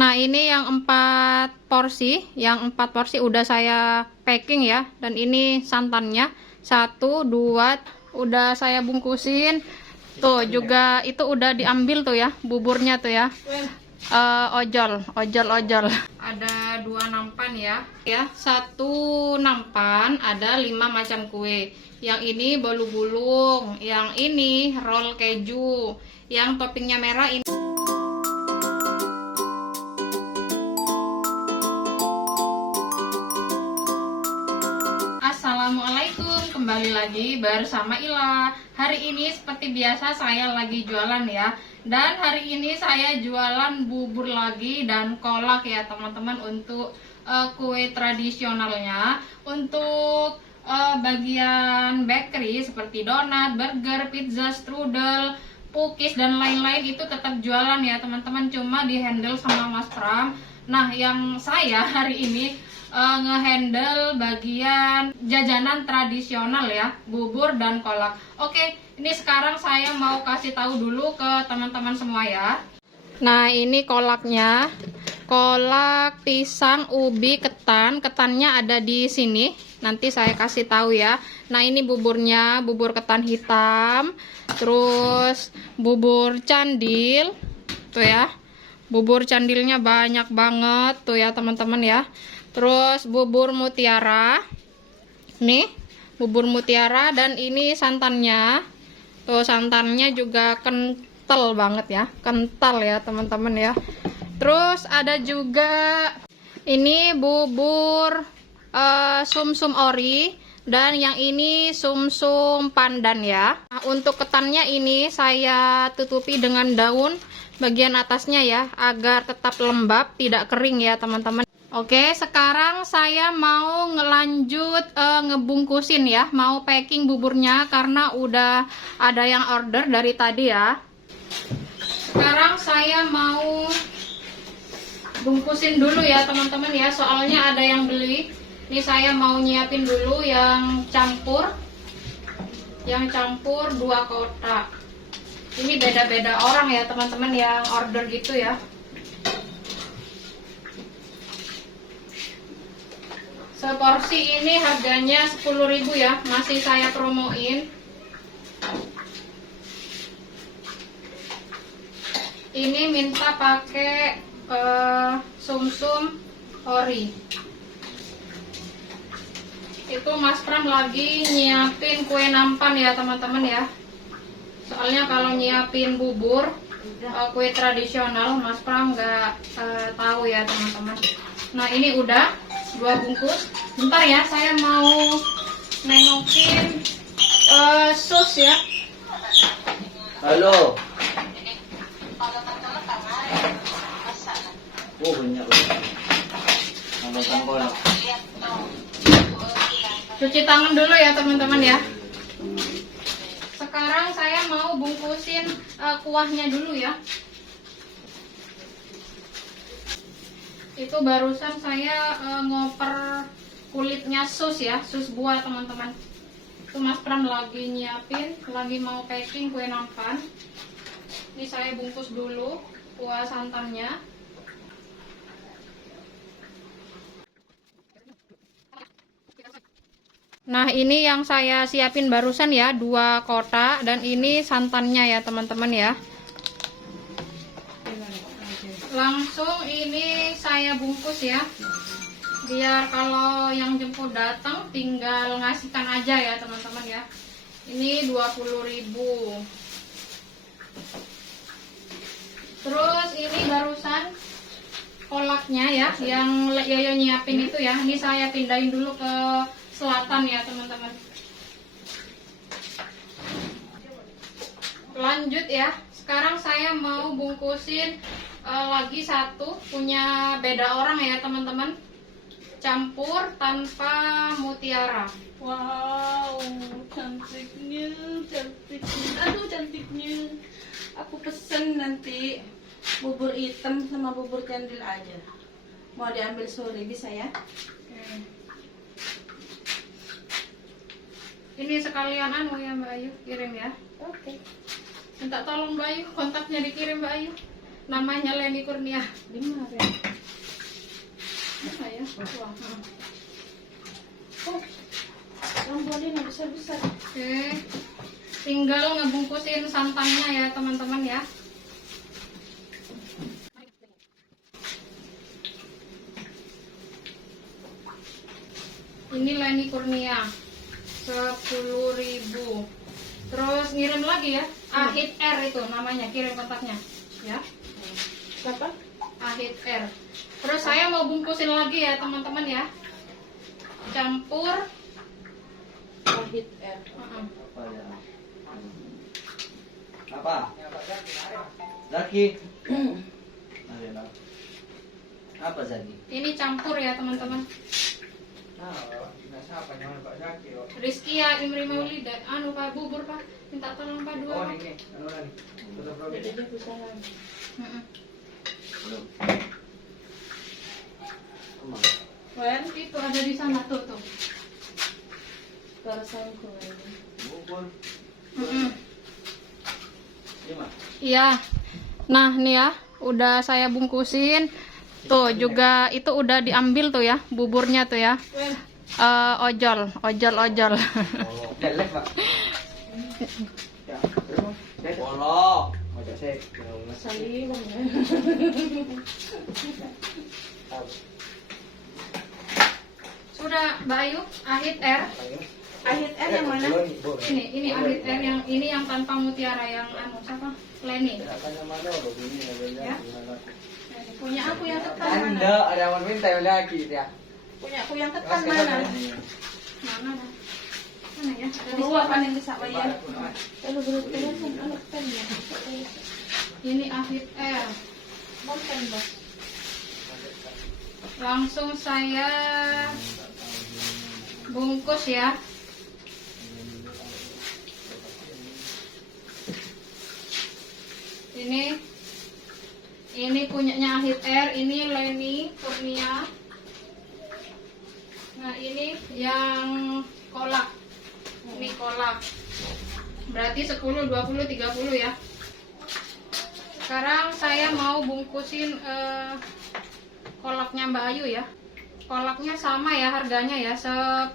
Nah, ini yang 4 porsi udah saya packing ya. Dan ini santannya 1, 2, udah saya bungkusin. Tuh juga itu udah diambil tuh ya, buburnya tuh ya. Ojol. Ada 2 nampan ya. 1 nampan ada 5 macam kue. Yang ini bolu gulung, yang ini roll keju, yang toppingnya merah ini. Assalamualaikum, kembali lagi bersama Ila. Hari ini seperti biasa saya lagi jualan ya. Dan hari ini saya jualan bubur lagi dan kolak ya teman-teman, untuk kue tradisionalnya. Untuk bagian bakery seperti donat, burger, pizza, strudel, cookies dan lain-lain itu tetap jualan ya teman-teman, cuma di handle sama Mas Pram. Nah, yang saya hari ini ngehandle bagian jajanan tradisional ya, bubur dan kolak. Oke, ini sekarang saya mau kasih tahu dulu ke teman-teman semua ya. Nah, ini kolaknya. Kolak pisang, ubi, ketan. Ketannya ada di sini. Nanti saya kasih tahu ya. Nah, ini buburnya, bubur ketan hitam. Terus bubur candil. Tuh ya. Bubur candilnya banyak banget tuh ya teman-teman ya. Terus bubur mutiara. Nih, bubur mutiara, dan ini santannya. Tuh, santannya juga kental banget ya. Kental ya teman-teman ya. Terus ada juga ini bubur sumsum ori, dan yang ini sumsum pandan ya. Nah, untuk ketannya ini saya tutupi dengan daun bagian atasnya ya, agar tetap lembab, tidak kering ya teman-teman. Oke, sekarang saya mau ngelanjut ngebungkusin ya, mau packing buburnya karena udah ada yang order dari tadi ya. Sekarang saya mau bungkusin dulu ya teman-teman ya, soalnya ada yang beli. Ini saya mau nyiapin dulu yang campur 2 kotak. Ini beda-beda orang ya teman-teman yang order gitu ya. Seporsi ini harganya 10.000 ya, masih saya promoin. Ini minta pakai sumsum ori. Itu Mas Pram lagi nyiapin kue nampan ya teman-teman ya. Soalnya kalau nyiapin bubur kue tradisional Mas Pram nggak tahu ya teman-teman. Nah, ini udah 2 bungkus. Bentar ya, saya mau nengokin sus ya. Halo. Oh, banyak banget. Cuci tangan dulu ya teman-teman ya. Sekarang saya mau bungkusin kuahnya dulu ya. Itu barusan saya ngoper kulitnya sus ya, sus buah teman-teman. Itu Mas Pram lagi nyiapin, lagi mau packing kue nampan. Ini saya bungkus dulu kuah santannya. Nah, ini yang saya siapin barusan ya, 2 kotak, dan ini santannya ya teman-teman ya. Langsung ini saya bungkus ya, biar kalau yang jemput datang tinggal ngasihkan aja ya teman-teman ya. Ini 20.000. Terus ini barusan kolaknya ya, yang Yoyo nyiapin itu ya. Ini saya pindahin dulu ke selatan ya teman-teman. Lanjut ya, sekarang saya mau bungkusin lagi satu, punya beda orang ya teman-teman, campur tanpa mutiara. Wow, cantiknya. Aduh, cantiknya. Aku pesen nanti bubur hitam sama bubur candil aja. Mau diambil sore bisa ya? Ini sekalian anu ya Mbak Ayu, kirim ya. Oke. Minta tolong Mbak Ayu, kontaknya dikirim Mbak Ayu. Namanya Leni Kurnia. 5 ya. Mana ya? Wah. Oh, lampuannya besar-besar. Oke, tinggal ngebungkusin santannya ya teman-teman ya. Ini Leni Kurnia 10.000. Terus ngirim lagi ya, Ahit R itu namanya, kirim kontaknya ya. Siapa? Ahit R. Terus saya mau bungkusin lagi ya teman-teman ya. Campur. Ahit R. Apa? Zaki. Apa Zaki? Ini campur ya teman-teman. Rizky ya Imri Maulida, anu Pak bubur Pak, minta tolong Pak dua. Pak. Jadi dia usaha. Mm-mm. Wen, Itu ada di sana tuh. para sangko ini. Bubur. Mm-mm. Lima. Iya. Nah nih ya, udah saya bungkusin. Tuh juga itu udah diambil tuh ya, buburnya tuh ya. Wen, Ojol. Delek, Pak. Bolok. saliwang ya. Sudah Mbak Ayu, Ahit R. Ahit R yang mana? Ini Ahit R yang tanpa mutiara yang anu siapa? Leni. Ya. Punya aku yang ketan mana? Anda ada yang minta lagi ya. Punya aku yang ketan mana? Mana dah? Mana ya? Ada di Dua sana. kan yang bisa bayar. Kalau berarti kan anak kan ya. Ini Ahit R. Bukan bos. Langsung saya bungkus ya. Ini punyanya Ahit R, ini Leni Kurnia. Nah, ini yang kolak. Ini kolak. Berarti 10, 20, 30 ya. Sekarang saya mau bungkusin kolaknya Mbak Ayu ya. Kolaknya sama ya harganya ya, 10.000.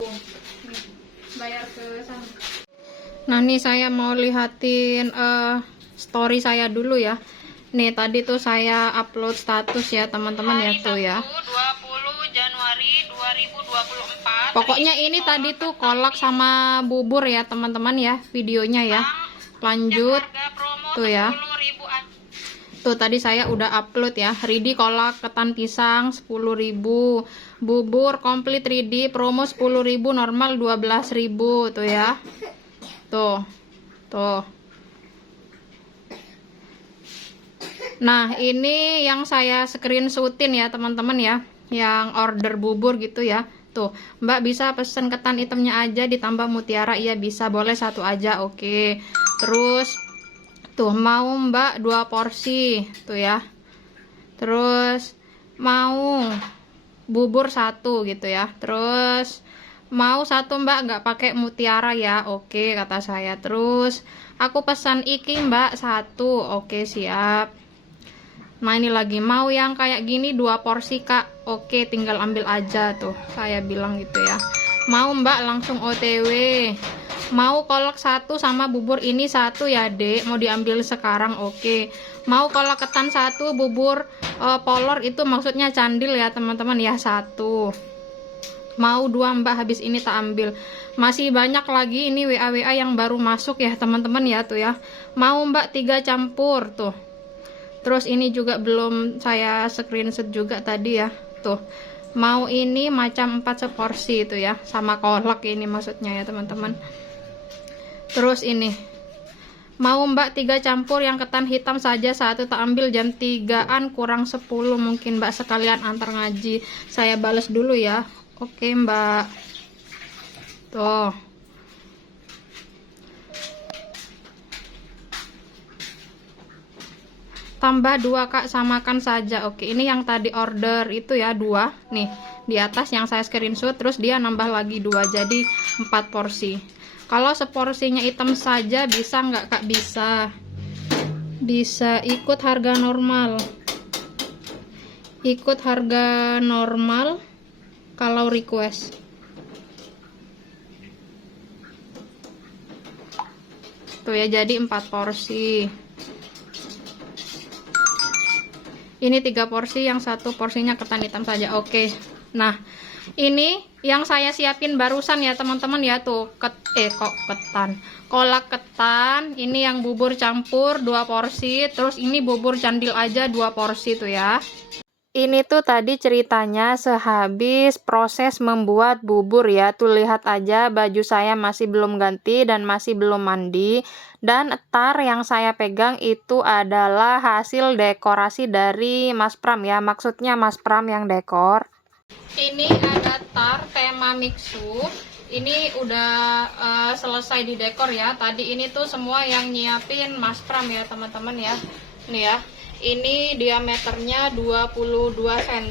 Nih, bayar ke sana. Nah nih saya mau lihatin story saya dulu ya. Nih tadi tuh saya upload status ya teman-teman ya tuh ya. 20 Januari 2024. Pokoknya ini tadi tuh kolak sama bubur ya teman-teman ya videonya ya. Lanjut tuh ya. Tuh tadi saya udah upload ya. Ridi kolak ketan pisang 10.000. Bubur komplit Ridi promo 10.000 normal 12.000 tuh ya. Tuh. Nah, ini yang saya screenshotin ya, teman-teman ya. Yang order bubur gitu ya. Tuh, Mbak bisa pesen ketan hitamnya aja ditambah mutiara. Iya, bisa. Boleh satu aja. Oke. Terus tuh, mau Mbak 2 porsi. Tuh ya. Terus mau bubur 1 gitu ya. Terus mau 1 Mbak nggak pakai mutiara ya. Oke kata saya. Terus aku pesan iki Mbak 1. Oke siap. Nah ini lagi mau yang kayak gini 2 porsi Kak. Oke tinggal ambil aja tuh. Saya bilang gitu ya. Mau Mbak langsung OTW. Mau kolak 1 sama bubur ini 1 ya Dek. Mau diambil sekarang. Oke. Mau kolak ketan 1 bubur polor itu maksudnya candil ya teman-teman ya 1. Mau 2 Mbak habis ini tak ambil. Masih banyak lagi ini WA yang baru masuk ya teman-teman ya tuh ya. Mau Mbak 3 campur tuh. Terus ini juga belum saya screenshot juga tadi ya. Tuh. Mau ini macam 4 seporsi itu ya. Sama kolak ini maksudnya ya teman-teman. Terus ini. Mau Mbak 3 campur yang ketan hitam saja 1 tak ambil jam 3-an kurang 10 mungkin Mbak sekalian antar ngaji. Saya bales dulu ya. Oke Mbak. Tuh. Tambah 2 Kak, samakan saja. Oke, ini yang tadi order itu ya 2. Nih, di atas yang saya screenshot terus dia nambah lagi 2 jadi 4 porsi. Kalau seporsinya hitam saja bisa nggak Kak? Bisa. Bisa ikut harga normal. Ikut harga normal kalau request. Tuh ya, jadi 4 porsi. Ini 3 porsi, yang 1 porsinya ketan hitam saja. Oke. Nah, ini yang saya siapin barusan ya teman-teman ya, tuh ketan, kolak ketan. Ini yang bubur campur 2 porsi, terus ini bubur candil aja 2 porsi tuh ya. Ini tuh tadi ceritanya sehabis proses membuat bubur ya. Tuh lihat aja, baju saya masih belum ganti dan masih belum mandi. Dan tar yang saya pegang itu adalah hasil dekorasi dari Mas Pram ya. Maksudnya Mas Pram yang dekor. Ini ada tar tema mixu. Ini udah selesai di dekor ya. Tadi ini tuh semua yang nyiapin Mas Pram ya teman-teman ya. Nih ya. Ini diameternya 22 cm.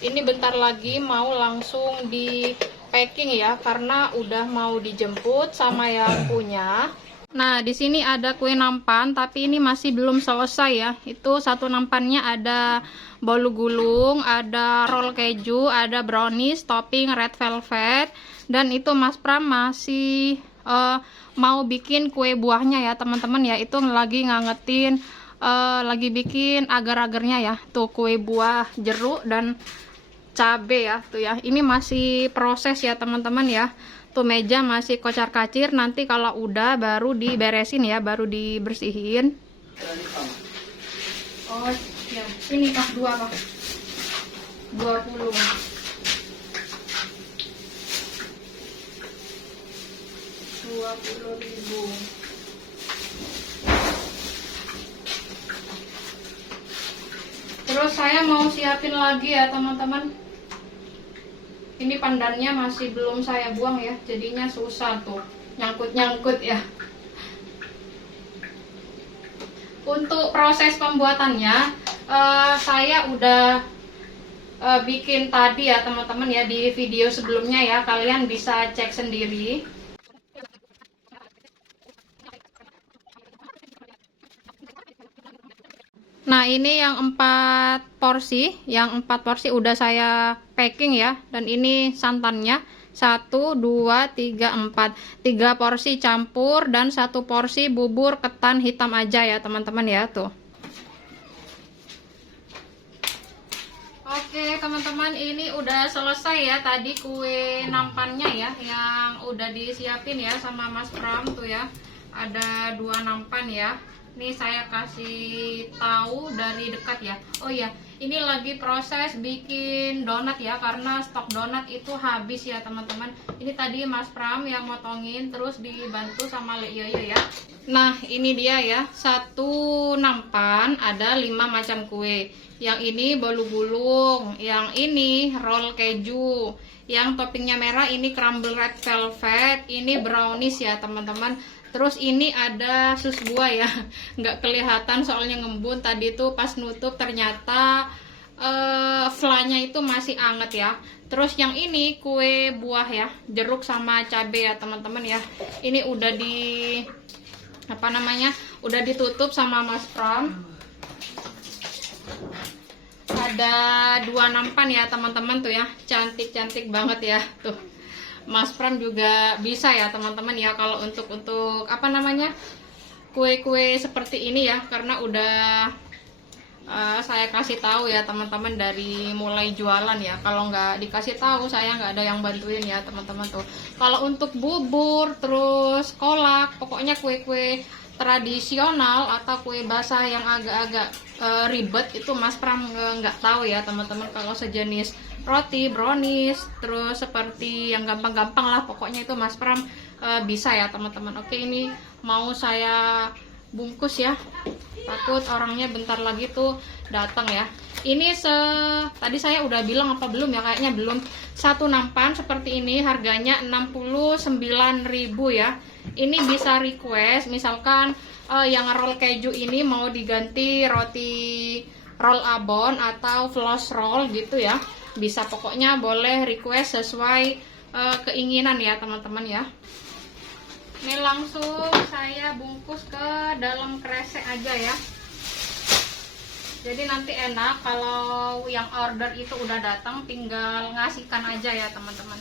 Ini bentar lagi mau langsung di packing ya, karena udah mau dijemput sama yang punya. Nah, di sini ada kue nampan, tapi ini masih belum selesai ya. Itu satu nampannya ada bolu gulung, ada roll keju, ada brownies, topping red velvet, dan itu Mas Pram masih mau bikin kue buahnya ya teman-teman ya. Itu lagi ngangetin, lagi bikin agar-agarnya ya. Tuh kue buah jeruk dan cabe ya tuh ya. Ini masih proses ya teman-teman ya. Tuh meja masih kocar-kacir, nanti kalau udah baru diberesin ya, baru dibersihin. Oh ya, ini Pak 2 Pak. 20. Rp20.000. Terus saya mau siapin lagi ya teman-teman. Ini pandannya masih belum saya buang ya, jadinya susah tuh, nyangkut-nyangkut ya. Untuk proses pembuatannya, saya udah bikin tadi ya teman-teman ya, di video sebelumnya ya, kalian bisa cek sendiri. Nah, ini yang 4 porsi, yang 4 porsi udah saya packing ya, dan ini santannya 1, 2, 3, 4, 3 porsi campur dan 1 porsi bubur ketan hitam aja ya teman-teman ya tuh. Oke teman-teman, ini udah selesai ya tadi kue nampannya ya, yang udah disiapin ya sama Mas Pram tuh ya. Ada 2 nampan ya. Ini saya kasih tahu dari dekat ya. Oh iya, ini lagi proses bikin donat ya, karena stok donat itu habis ya teman-teman. Ini tadi Mas Pram yang motongin, terus dibantu sama Le Yoyo ya. Nah, ini dia ya, 1 nampan ada 5 macam kue. Yang ini bolu gulung, yang ini roll keju, yang toppingnya merah ini crumble red velvet, ini brownies ya teman-teman. Terus ini ada sus buah ya, nggak kelihatan soalnya ngembun tadi tuh pas nutup, ternyata flanya itu masih anget ya. Terus yang ini kue buah ya, jeruk sama cabai ya teman-teman ya. Ini udah di udah ditutup sama Mas Pram. Ada 2 nampan ya teman-teman tuh ya, cantik-cantik banget ya tuh. Mas Pram juga bisa ya teman-teman ya kalau untuk kue-kue seperti ini ya, karena udah saya kasih tahu ya teman-teman dari mulai jualan ya. Kalau nggak dikasih tahu saya nggak ada yang bantuin ya teman-teman tuh. Kalau untuk bubur terus kolak, pokoknya kue-kue tradisional atau kue basah yang agak-agak ribet itu Mas Pram nggak tahu ya teman-teman. Kalau sejenis roti, brownies, terus seperti yang gampang-gampang lah pokoknya itu Mas Pram bisa ya teman-teman. Oke, ini mau saya bungkus ya, takut orangnya bentar lagi tuh datang ya. Ini tadi saya udah bilang apa belum ya, kayaknya belum. 1 nampan seperti ini harganya 69.000 ya. Ini bisa request, misalkan yang roll keju ini mau diganti roti roll abon atau floss roll gitu ya. Bisa, pokoknya boleh request sesuai keinginan ya teman-teman ya. Ini langsung saya bungkus ke dalam kresek aja ya. Jadi nanti enak kalau yang order itu udah datang, tinggal ngasihkan aja ya teman-teman.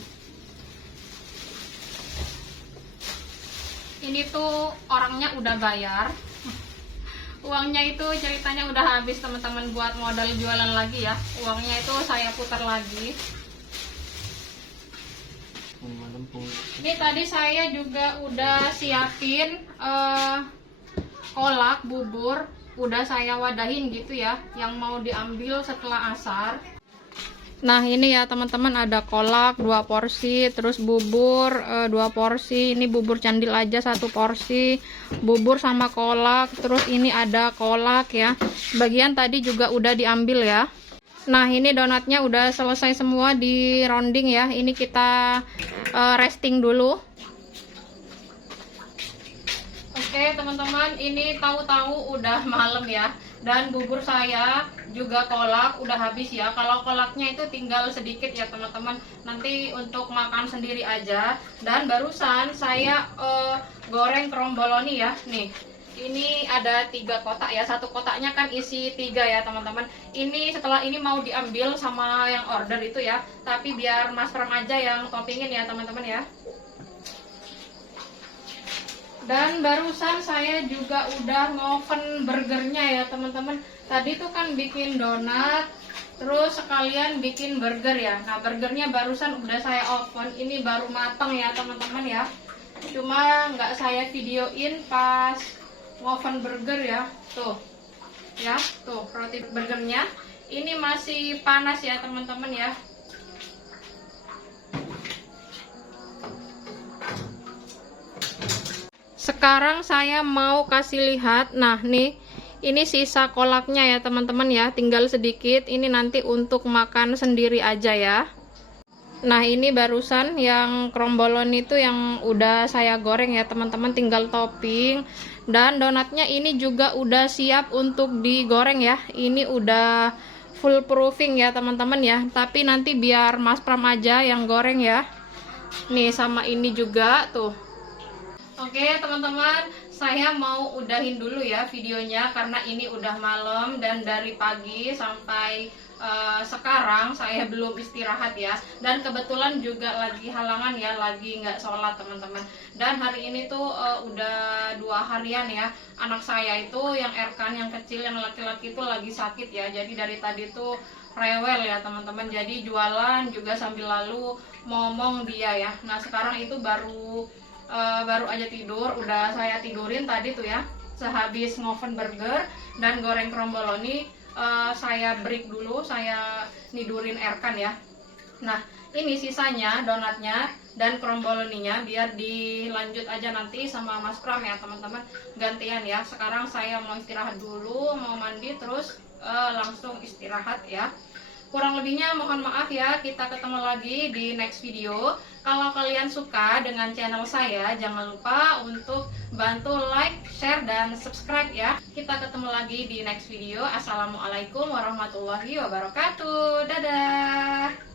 Ini tuh orangnya udah bayar. Uangnya itu ceritanya udah habis teman-teman, buat modal jualan lagi ya. Uangnya itu saya putar lagi. Ini tadi saya juga udah siapin kolak bubur, udah saya wadahin gitu ya, yang mau diambil setelah asar. Nah ini ya teman-teman, ada kolak 2 porsi, terus bubur 2 porsi, ini bubur candil aja 1 porsi, bubur sama kolak, terus ini ada kolak ya, bagian tadi juga udah diambil ya. Nah ini donatnya udah selesai semua di rounding ya, ini kita resting dulu. Oke teman-teman, ini tahu-tahu udah malam ya, dan bubur saya juga kolak udah habis ya. Kalau kolaknya itu tinggal sedikit ya teman-teman, nanti untuk makan sendiri aja. Dan barusan saya goreng kromboloni ya, nih. Ini ada 3 kotak ya, 1 kotaknya kan isi 3 ya teman-teman. Ini setelah ini mau diambil sama yang order itu ya, tapi biar Mas Pram aja yang toppingin ya teman-teman ya. Dan barusan saya juga udah ngoven burgernya ya teman-teman. Tadi tuh kan bikin donat, terus sekalian bikin burger ya. Nah burgernya barusan udah saya oven, ini baru mateng ya teman-teman ya. Cuma nggak saya videoin pas ngoven burger ya. Tuh ya, tuh roti burgernya ini masih panas ya teman-teman ya. Sekarang saya mau kasih lihat. Nah nih, ini sisa kolaknya ya teman-teman ya, tinggal sedikit. Ini nanti untuk makan sendiri aja ya. Nah ini barusan yang kromboloni itu yang udah saya goreng ya teman-teman, tinggal topping. Dan donatnya ini juga udah siap untuk digoreng ya. Ini udah full proofing ya teman-teman ya, tapi nanti biar Mas Pram aja yang goreng ya. Nih sama ini juga tuh. Oke teman-teman, saya mau udahin dulu ya videonya karena ini udah malam dan dari pagi sampai sekarang saya belum istirahat ya. Dan kebetulan juga lagi halangan ya, lagi nggak sholat teman-teman. Dan hari ini tuh udah 2 harian ya, anak saya itu yang Erkan yang kecil, yang laki-laki itu lagi sakit ya. Jadi dari tadi tuh rewel ya teman-teman, jadi jualan juga sambil lalu ngomong dia ya. Nah sekarang itu baru aja tidur, udah saya tidurin tadi tuh ya, sehabis ngoven burger dan goreng kromboloni. Saya break dulu, saya nidurin Erkan ya. Nah ini sisanya donatnya dan kromboloninya biar dilanjut aja nanti sama Mas Pram ya teman-teman, gantian ya. Sekarang saya mau istirahat dulu, mau mandi terus langsung istirahat ya. Kurang lebihnya mohon maaf ya, kita ketemu lagi di next video. Kalau kalian suka dengan channel saya, jangan lupa untuk bantu like, share, dan subscribe ya. Kita ketemu lagi di next video. Assalamualaikum warahmatullahi wabarakatuh. Dadah.